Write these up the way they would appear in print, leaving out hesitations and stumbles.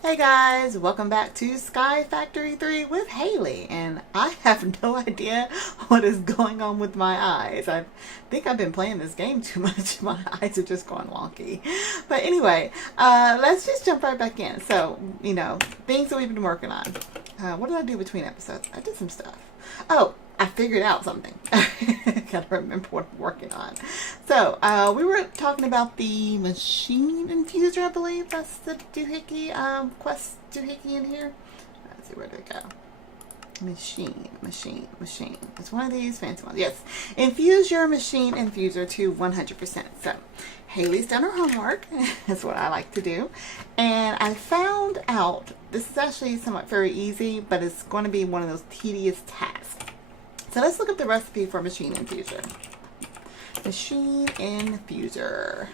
Hey guys, welcome back to SkyFactory 3 with Haley, and I have no idea what is going on with my eyes. I think I've been playing this game too much. My eyes are just going wonky. But anyway, let's just jump right back in. So, things that we've been working on. What did I do between episodes? I did some stuff. Oh, I figured out something. Gotta remember what I'm working on. So, we were talking about the machine infuser, I believe. That's the doohickey, quest doohickey in here. Let's see, where did it go? Machine. It's one of these fancy ones. Yes. Infuse your machine infuser to 100%. So, Haley's done her homework. That's what I like to do. And I found out, this is actually somewhat very easy, but it's going to be one of those tedious tasks. So let's look at the recipe for machine infuser. Machine infuser.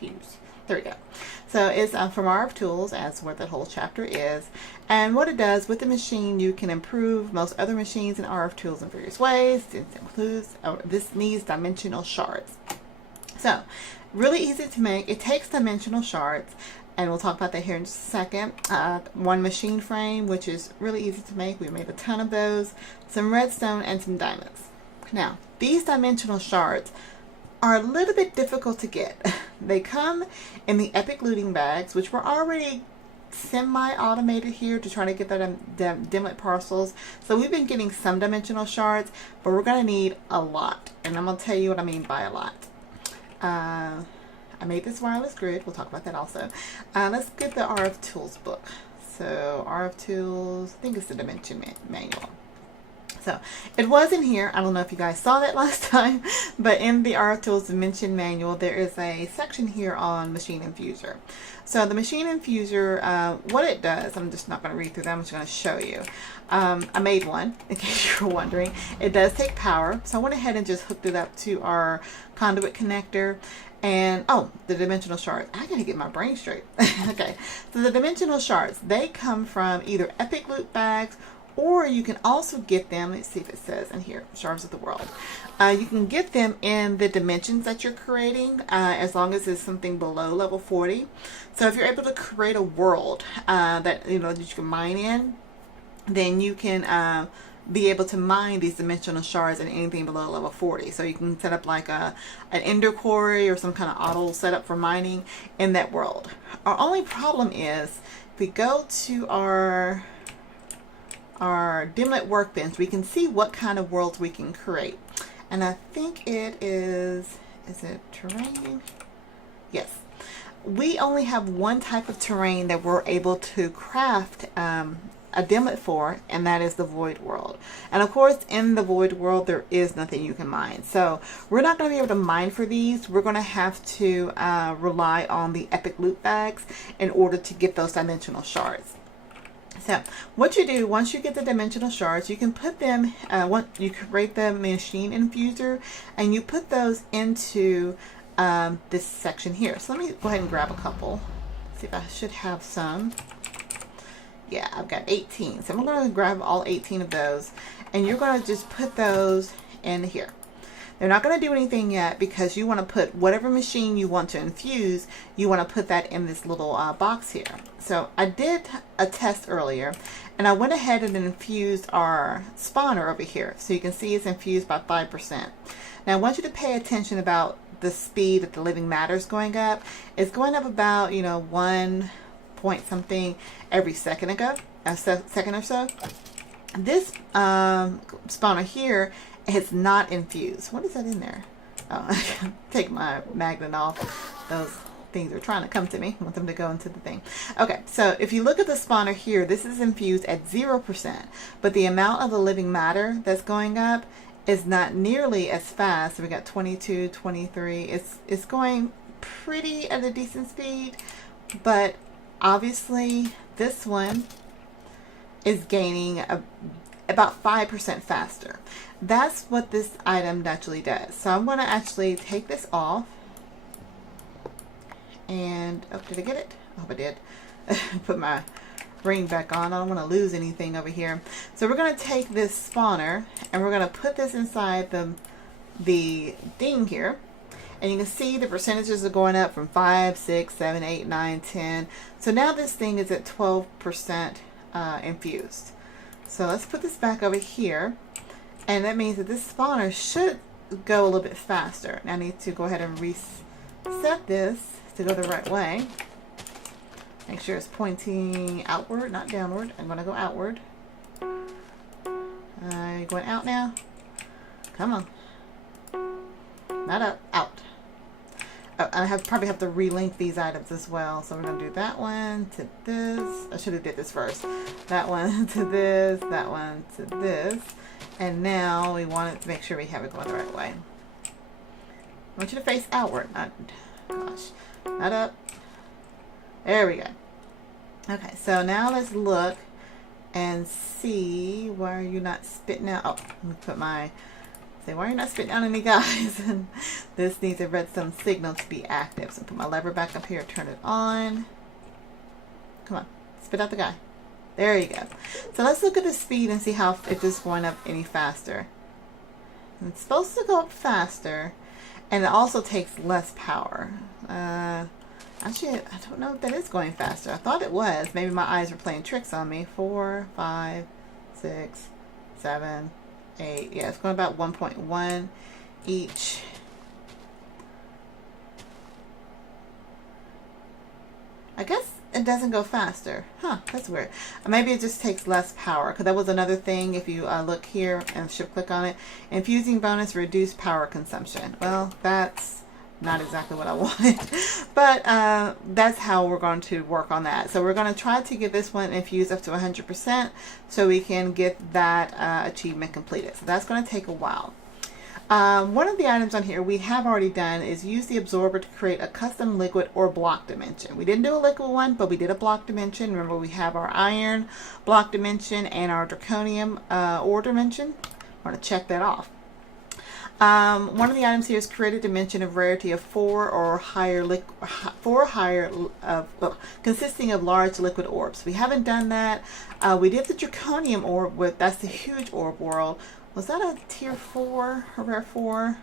Fuse. There we go. So it's from RF Tools, as what that whole chapter is. And what it does with the machine, you can improve most other machines in RF Tools in various ways. This includes, this needs dimensional shards. So really easy to make. It takes dimensional shards, and we'll talk about that here in just a second. One machine frame, which is really easy to make. We made a ton of those. Some redstone and some diamonds. Now, these dimensional shards are a little bit difficult to get. They come in the epic looting bags, which were already semi-automated here to try to get the dimlet parcels. So we've been getting some dimensional shards, but we're going to need a lot. And I'm going to tell you what I mean by a lot. I made this wireless grid. We'll talk about that also. Let's get the RF Tools book. So RF Tools, I think it's the Dimension Manual. So it was in here. I don't know if you guys saw that last time, but in the RF Tools Dimension Manual, there is a section here on Machine Infuser. So the Machine Infuser, what it does, I'm just not going to read through that. I'm just going to show you. I made one, in case you were wondering. It does take power, so I went ahead and just hooked it up to our conduit connector. And, oh, the dimensional shards. I gotta get my brain straight. Okay, so the dimensional shards, they come from either epic loot bags, or you can also get them, let's see if it says in here, Shards of the World. You can get them in the dimensions that you're creating, as long as it's something below level 40. So if you're able to create a world that you can mine in, then you can be able to mine these dimensional shards in anything below level 40. So you can set up like an ender quarry or some kind of auto setup for mining in that world. Our only problem is if we go to our dimlet workbench, we can see what kind of worlds we can create. And I think it is it terrain? Yes. We only have one type of terrain that we're able to craft a dimlet for, and that is the void world. And of course, in the void world, there is nothing you can mine. So we're not going to be able to mine for these. We're going to have to rely on the epic loot bags in order to get those dimensional shards. So what you do, once you get the dimensional shards, you can put them, you create the machine infuser, and you put those into this section here. So let me go ahead and grab a couple. See if I should have some. Yeah, I've got 18. So I'm going to grab all 18 of those, and you're going to just put those in here. They're not going to do anything yet because you want to put whatever machine you want to infuse, you want to put that in this little box here. So I did a test earlier, and I went ahead and infused our spawner over here. So you can see it's infused by 5%. Now I want you to pay attention about the speed that the living matter is going up. It's going up about, 1 point something every second or so. This spawner here is not infused. What is that in there? Oh, I can take my magnet off. Those things are trying to come to me. I want them to go into the thing. Okay, so if you look at the spawner here, this is infused at 0%, but the amount of the living matter that's going up is not nearly as fast. So we got 22, 23. It's going pretty at a decent speed, but obviously this one is gaining about 5% faster. That's what this item naturally does. So I'm going to actually take this off. And, oh, did I get it? I hope I did. Put my ring back on. I don't want to lose anything over here. So we're going to take this spawner and we're going to put this inside the thing here. And you can see the percentages are going up from 5, 6, 7, 8, 9, 10. So now this thing is at 12% infused. So let's put this back over here. And that means that this spawner should go a little bit faster. Now I need to go ahead and reset this to go the right way. Make sure it's pointing outward, not downward. I'm going to go outward. Going out now. Come on. Not up, out. Oh, I probably have to relink these items as well. So we're going to do that one to this. I should have did this first. That one to this, that one to this. And now we want to make sure we have it going the right way. I want you to face outward, not, gosh, not up. There we go. Okay, so now let's look and see why are you not spitting out. Oh, let me put my, say, why are you not spitting out any guys? And this needs a redstone signal to be active. So put my lever back up here, turn it on. Come on, spit out the guy. There you go. So let's look at the speed and see how if it's going up any faster. It's supposed to go up faster, and it also takes less power. Actually, I don't know if that is going faster. I thought it was. Maybe my eyes were playing tricks on me. 4, 5, 6, 7, 8. Yeah, it's going about 1.1 each. I guess it doesn't go faster. Huh, that's weird. Maybe it just takes less power, because that was another thing. If you look here and shift click on it, infusing bonus, reduce power consumption. Well, that's not exactly what I wanted, but that's how we're going to work on that. So we're going to try to get this one infused up to 100% so we can get that achievement completed. So that's going to take a while. One of the items on here we have already done is use the absorber to create a custom liquid or block dimension. We didn't do a liquid one, but we did a block dimension. Remember, we have our iron block dimension and our draconium ore dimension. I want to check that off. One of the items here is create a dimension of rarity of 4 or higher, consisting of large liquid orbs. We haven't done that. We did the draconium orb with, that's the huge orb world. Was that a tier 4, a rare 4?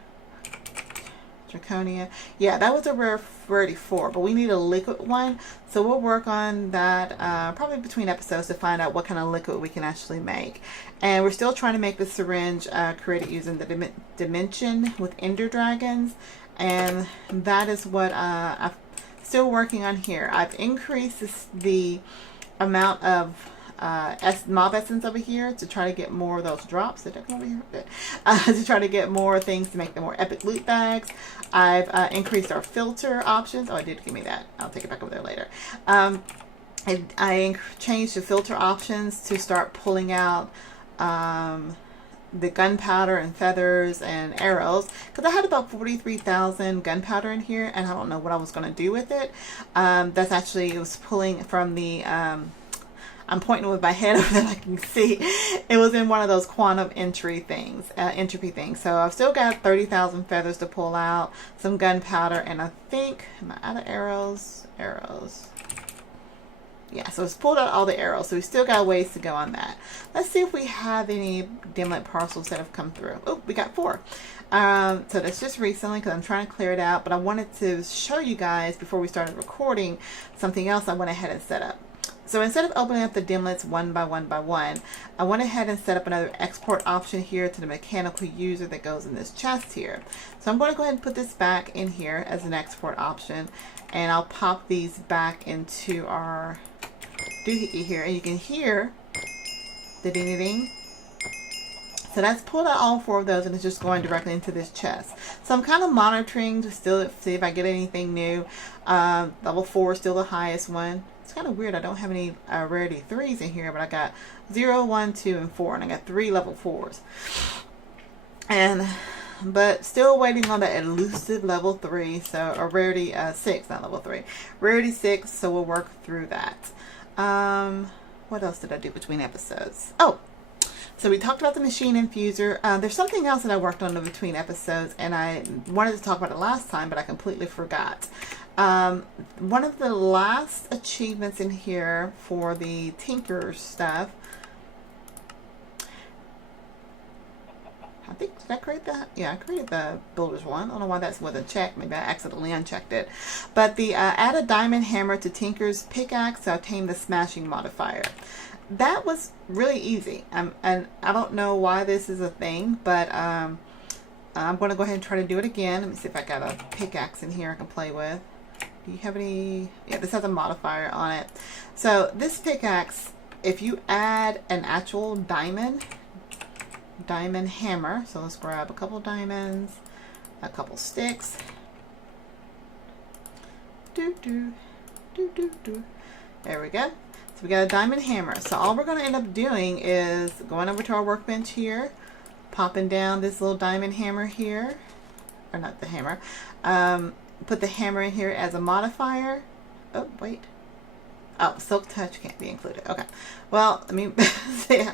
Draconia. Yeah, that was a rarity 4, but we need a liquid one. So we'll work on that probably between episodes to find out what kind of liquid we can actually make. And we're still trying to make the syringe created using the dimension with ender dragons. And that is what I'm still working on here. I've increased the amount of mob essence over here to try to get more of those drops. Did I come over here? Good. To try to get more things to make them more epic loot bags. I've increased our filter options. Oh, I did give me that. I'll take it back over there later. I changed the filter options to start pulling out the gunpowder and feathers and arrows, because I had about 43,000 gunpowder in here and I don't know what I was going to do with it. That's actually, it was pulling from the I'm pointing with my head over there, I can see. It was in one of those quantum entropy things. So I've still got 30,000 feathers to pull out, some gunpowder, and I think, am I out of arrows? Yeah, so it's pulled out all the arrows, so we still got ways to go on that. Let's see if we have any dimlet parcels that have come through. Oh, we got 4. So that's just recently, because I'm trying to clear it out, but I wanted to show you guys before we started recording something else I went ahead and set up. So instead of opening up the dimlets one by one by one, I went ahead and set up another export option here to the mechanical user that goes in this chest here. So I'm going to go ahead and put this back in here as an export option, and I'll pop these back into our doohickey here, and you can hear the ding ding. So that's pulled out all 4 of those, and it's just going directly into this chest. So I'm kind of monitoring to still see if I get anything new. Level 4 is still the highest one. It's kind of weird. I don't have any rarity 3s in here, but I got 0, 1, 2, and 4, and I got 3 level 4s. But still waiting on the elusive level 3, so a rarity 6, not level 3, rarity 6. So we'll work through that. What else did I do between episodes? Oh, so we talked about the machine infuser. There's something else that I worked on in between episodes, and I wanted to talk about it last time, but I completely forgot. One of the last achievements in here for the Tinker stuff I think, did I create that? Yeah, I created the builders one. I don't know why that wasn't checked. Maybe I accidentally unchecked it. But the add a diamond hammer to Tinker's pickaxe to obtain the smashing modifier. That was really easy. And I don't know why this is a thing, but I'm going to go ahead and try to do it again. Let me see if I got a pickaxe in here I can play with. Do you have any? Yeah, this has a modifier on it. So this pickaxe, if you add an actual diamond hammer, so let's grab a couple diamonds, a couple sticks. There we go. So we got a diamond hammer. So all we're going to end up doing is going over to our workbench here, popping down this little diamond hammer here, or not the hammer. Put the hammer in here as a modifier. Oh, wait. Oh, silk touch can't be included. Okay. Well, I mean, see, I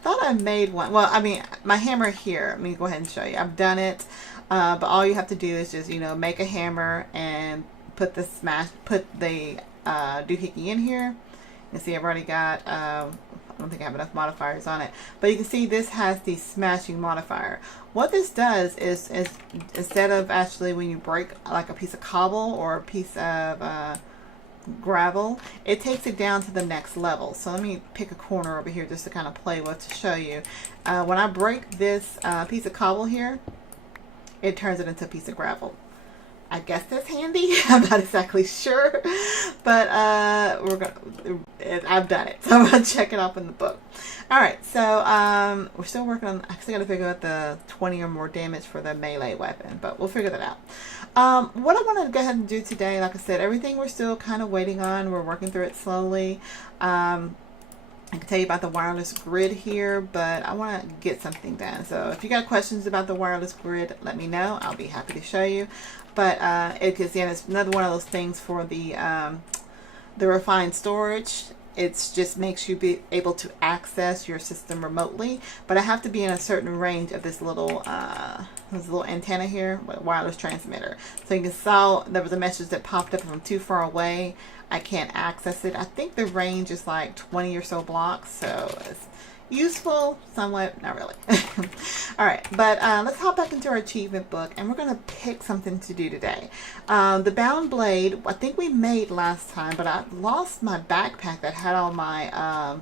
thought I made one. Well, I mean, my hammer here. Let me go ahead and show you. I've done it, but all you have to do is just, you know, make a hammer and put the doohickey in here. You see, I've already got. I don't think I have enough modifiers on it, but you can see this has the smashing modifier. What this does is instead of actually when you break like a piece of cobble or a piece of gravel, it takes it down to the next level. So let me pick a corner over here just to kind of play with to show you. When I break this piece of cobble here, it turns it into a piece of gravel. I guess that's handy. I'm not exactly sure, but I've done it, so I'm gonna check it off in the book. All right, so we're still working on. I still got to figure out the 20 or more damage for the melee weapon, but we'll figure that out. What I want to go ahead and do today, like I said, everything we're still kind of waiting on. We're working through it slowly. I can tell you about the wireless grid here, but I want to get something done. So if you got questions about the wireless grid, let me know. I'll be happy to show you. But it's another one of those things for the refined storage. It just makes you be able to access your system remotely. But I have to be in a certain range of this little antenna here, wireless transmitter. So you can saw there was a message that popped up from too far away. I can't access it. I think the range is like 20 or so blocks, so it's useful, somewhat, not really. All right, but let's hop back into our achievement book, and we're going to pick something to do today. The bound blade, I think we made last time, but I lost my backpack that had all my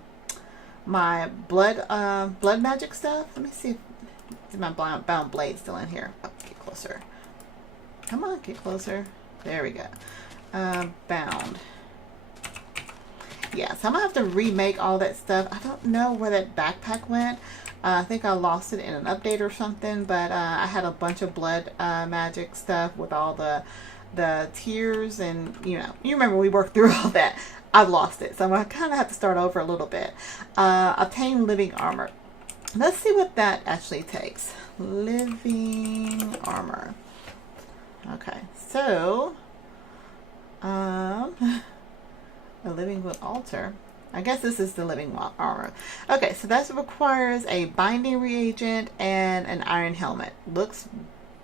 my blood magic stuff. Let me see if my bound blade still in here. Oh, get closer. Come on, get closer. There we go. Bound. Yeah, so I'm gonna have to remake all that stuff. I don't know where that backpack went. I think I lost it in an update or something, but I had a bunch of blood magic stuff with all the tears, and you remember we worked through all that. I've lost it, so I'm gonna kind of have to start over a little bit. Obtain living armor. Let's see what that actually takes. Living armor. Okay, so a living wood altar. I guess this is the living armor. Okay, so that requires a binding reagent and an iron helmet. Looks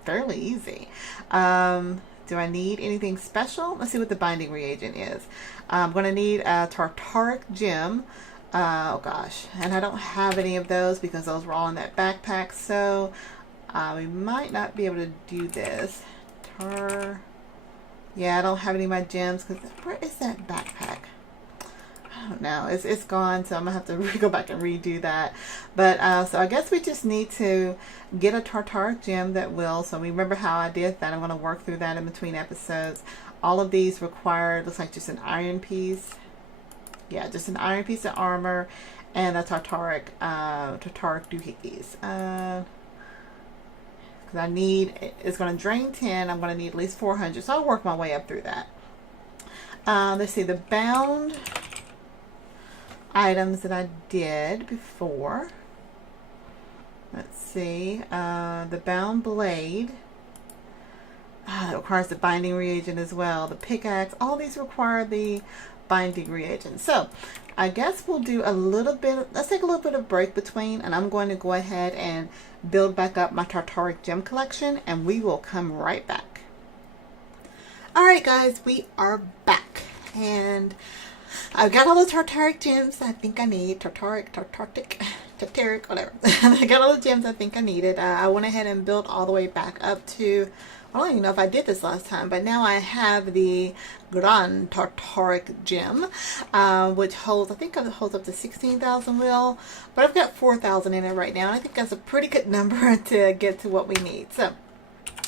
fairly easy. Do I need anything special? Let's see what the binding reagent is. I'm going to need a tartaric gem. Oh gosh, and I don't have any of those because those were all in that backpack, so we might not be able to do this. Yeah, I don't have any of my gems because where is that backpack? I don't know. It's gone, so I'm gonna have to go back and redo that. But so I guess we just need to get a tartaric gem that will. So remember how I did that. I'm gonna work through that in between episodes. All of these require, looks like just an iron piece. Yeah, just an iron piece of armor and a tartaric doohickeys. Because I need, it's going to drain 10. I'm going to need at least 400. So I'll work my way up through that. Let's see, the bound items that I did before. Let's see, the bound blade. It requires the binding reagent as well. The pickaxe, all these require the binding reagent. So I guess we'll do a little bit, let's take a little bit of break between, and I'm going to go ahead and build back up my tartaric gem collection, and we will come right back. All right guys, we are back, and I've got all the tartaric gems I think I need. Tartaric, Teteric, whatever. I got all the gems I think I needed. I went ahead and built all the way back up to, I don't even know if I did this last time, but now I have the Grand Tartaric gem, which holds, I think it holds up to 16,000 will, but I've got 4,000 in it right now, and I think that's a pretty good number to get to what we need. So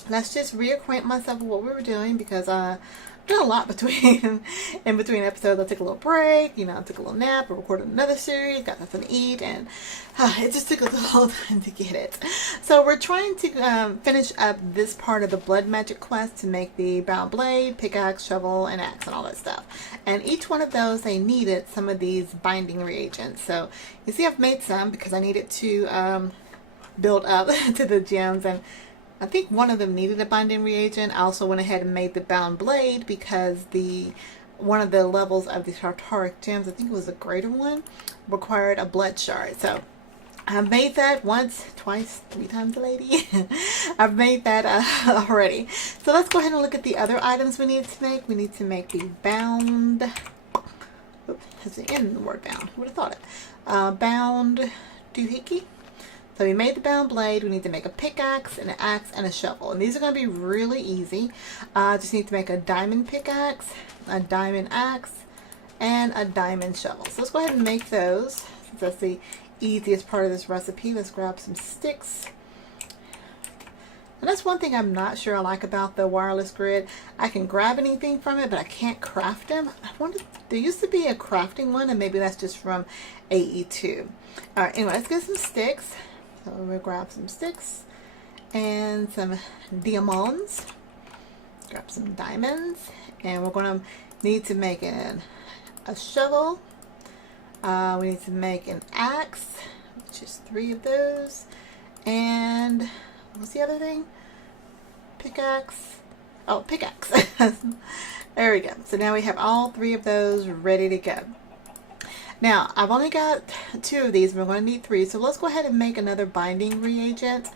let's just reacquaint myself with what we were doing, because I've done a lot between in between episodes. I took a little break, you know, I took a little nap, I recorded another series, got nothing to eat, and it just took a little time to get it. So we're trying to finish up this part of the blood magic quest to make the bound blade, pickaxe, shovel, and axe, and all that stuff. And each one of those, they needed some of these binding reagents. So you see I've made some because I needed to build up to the gems, and I think one of them needed a binding reagent. I also went ahead and made the bound blade because one of the levels of the Tartaric gems, I think it was a greater one, required a blood shard. So I've made that once, twice, 3 times a lady. I've made that already. So let's go ahead and look at the other items we need to make. We need to make the bound, oops, that's the end of the word bound. Who would have thought it? Bound doohickey. So we made the bound blade. We need to make a pickaxe, and an axe, and a shovel. And these are going to be really easy. Just need to make a diamond pickaxe, a diamond axe, and a diamond shovel. So let's go ahead and make those, since that's the easiest part of this recipe. Let's grab some sticks. And that's one thing I'm not sure I like about the wireless grid. I can grab anything from it, but I can't craft them. I wonder, there used to be a crafting one, and maybe that's just from AE2. All right, anyway, let's get some sticks. So we'll grab some sticks and some diamonds. Grab some diamonds, and we're going to need to make a shovel. We need to make an axe, which is 3 of those. And what's the other thing? Pickaxe. Oh, pickaxe. There we go. So now we have all 3 of those ready to go. Now, I've only got 2 of these, and we're going to need 3. So let's go ahead and make another binding reagent.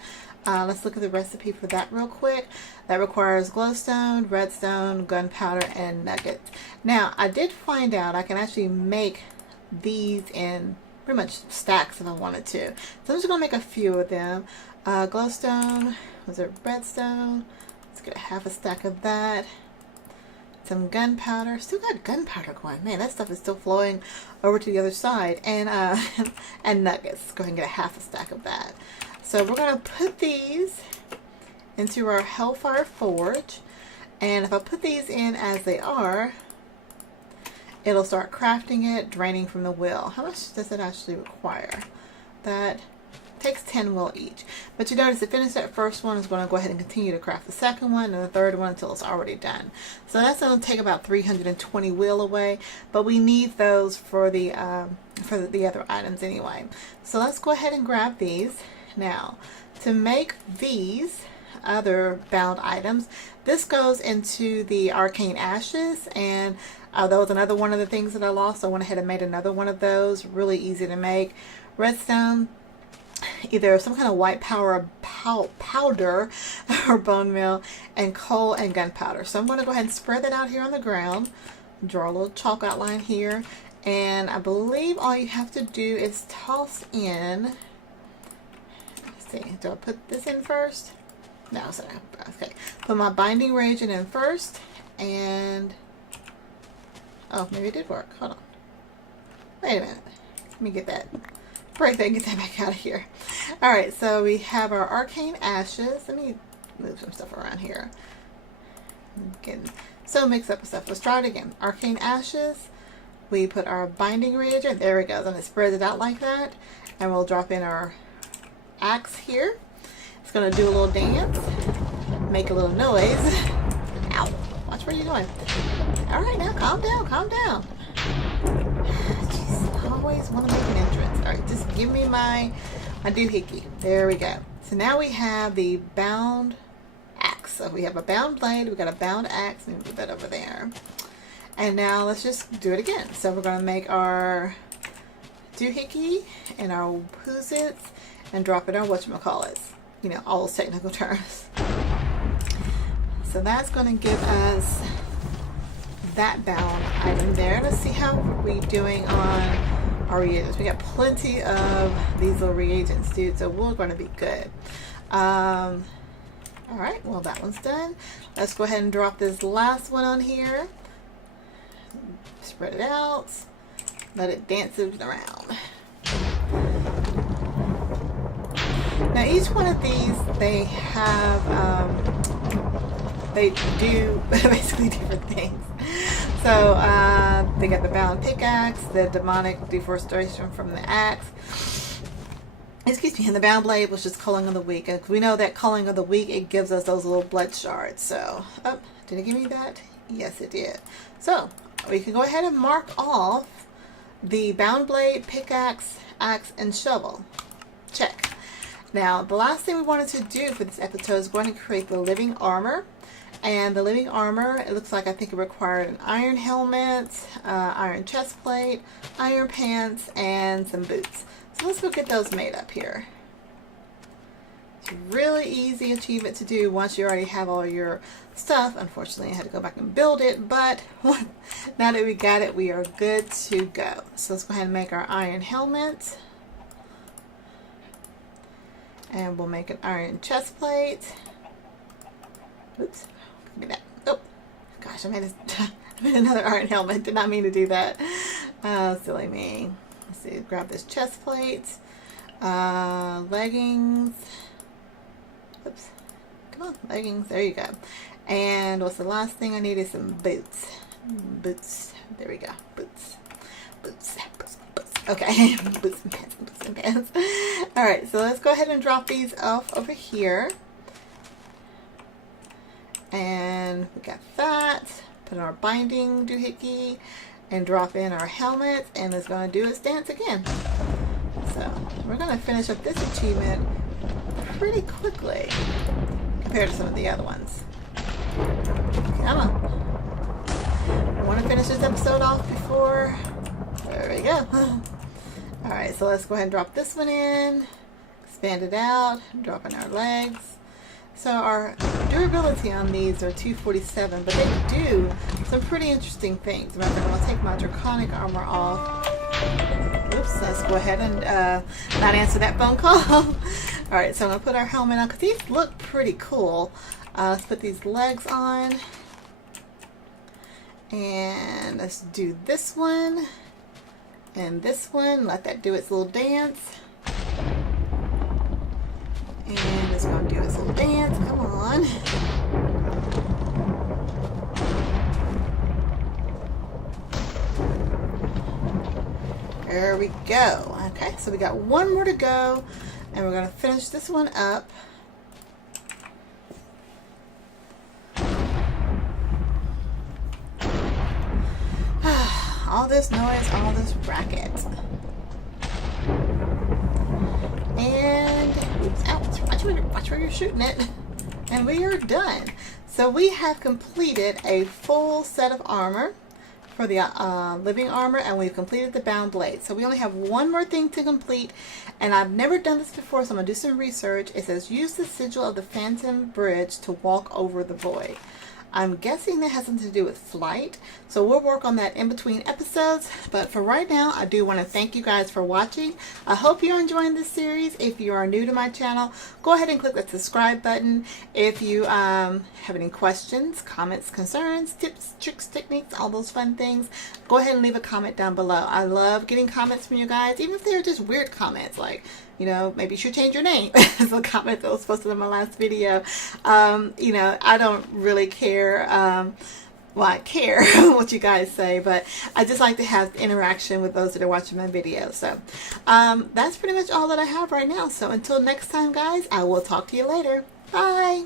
Let's look at the recipe for that real quick. That requires glowstone, redstone, gunpowder, and nuggets. Now, I did find out I can actually make these in pretty much stacks if I wanted to. So I'm just going to make a few of them. Glowstone, was it redstone? Let's get a half a stack of that. Some gunpowder. Still got gunpowder going. Man, that stuff is still flowing over to the other side. And and nuggets. Go ahead and get a half a stack of that. So we're going to put these into our Hellfire Forge. And if I put these in as they are, it'll start crafting it, draining from the will. How much does it actually require? That takes 10 will each. But you notice to finish that first one is going to go ahead and continue to craft the second one and the third one until it's already done. So that's going to take about 320 will away, but we need those for the other items anyway. So let's go ahead and grab these. Now, to make these other bound items, this goes into the arcane ashes, and that was another one of the things that I lost. I went ahead and made another one of those. Really easy to make. Redstone, either some kind of white powder or bone meal, and coal and gunpowder. So I'm going to go ahead and spread that out here on the ground. Draw a little chalk outline here, and I believe all you have to do is toss in. Let's see, do I put this in first? No, sorry. Okay, put my binding reagent in first, and oh, maybe it did work. Hold on. Wait a minute. Let me get that. Break that and get that back out of here. Alright, so we have our arcane ashes. Let me move some stuff around here. I'm getting so mixed up with stuff. Let's try it again. Arcane ashes. We put our binding reagent. There we go. Then it spreads it out like that. And we'll drop in our axe here. It's going to do a little dance. Make a little noise. Ow. Watch where you're going. Alright, now calm down. Calm down. Jeez, I always want to make an entrance. Alright, just give me my doohickey. There we go. So now we have the bound axe. So we have a bound blade, we got a bound axe, and put that over there. And now let's just do it again. So we're going to make our doohickey and our poozits and drop it on whatchamacallits. You know, all those technical terms. So that's going to give us that bound item there. Let's see how we're doing on our reagents. We got plenty of these little reagents, dude, so we're going to be good. All right, well, that one's done. Let's go ahead and drop this last one on here. Spread it out. Let it dance it around. Now, each one of these, they have, they do basically different things. So, they got the bound pickaxe, the demonic deforestation from the axe. Excuse me, and the bound blade was just culling of the week. And we know that culling of the week, it gives us those little blood shards. So, oh, did it give me that? Yes, it did. So, we can go ahead and mark off the bound blade, pickaxe, axe, and shovel. Check. Now, the last thing we wanted to do for this episode is going to create the living armor. And the living armor, it looks like I think it required an iron helmet, iron chest plate, iron pants, and some boots. So let's go get those made up here. It's a really easy achievement to do once you already have all your stuff. Unfortunately, I had to go back and build it, but now that we got it, we are good to go. So let's go ahead and make our iron helmet. And we'll make an iron chest plate. Oops. Look at that. Oh, gosh, I made another iron helmet. Did not mean to do that. Silly me. Let's see. Grab this chest plate. Leggings. Oops. Come on, leggings. There you go. And what's the last thing I need is some boots. Boots. There we go. Boots. Boots. Boots. Boots. Okay. Boots and pants. Boots and pants. All right. So let's go ahead and drop these off over here. And we got that. Put our binding doohickey and drop in our helmet, and it's going to do its dance again. So we're going to finish up this achievement pretty quickly compared to some of the other ones. Come on. I want to finish this episode off before. There we go. All right, so let's go ahead and drop this one in, expand it out, drop in our legs. So our durability on these are 247, but they do some pretty interesting things. Remember, I'm going to take my draconic armor off. Oops, let's go ahead and not answer that phone call. Alright, so I'm going to put our helmet on because these look pretty cool. Let's put these legs on. And let's do this one. And this one. Let that do its little dance. And it's going to do its little dance. Come on. There we go. Okay, so we got one more to go. And we're going to finish this one up. All this noise, all this racket. And, oops, ouch, watch where you're shooting it. And we are done. So we have completed a full set of armor for the living armor, and we've completed the bound blade. So we only have one more thing to complete, and I've never done this before, so I'm going to do some research. It says, use the sigil of the Phantom Bridge to walk over the void. I'm guessing that has something to do with flight, so we'll work on that in between episodes. But for right now, I do want to thank you guys for watching. I hope you're enjoying this series. If you are new to my channel, go ahead and click that subscribe button. If you have any questions, comments, concerns, tips, tricks, techniques, all those fun things, go ahead and leave a comment down below. I love getting comments from you guys, even if they're just weird comments like, you know, maybe you should change your name. It's a comment that was posted in my last video. You know, I don't really care. Well, I care what you guys say, but I just like to have interaction with those that are watching my videos. So that's pretty much all that I have right now. So until next time, guys, I will talk to you later. Bye.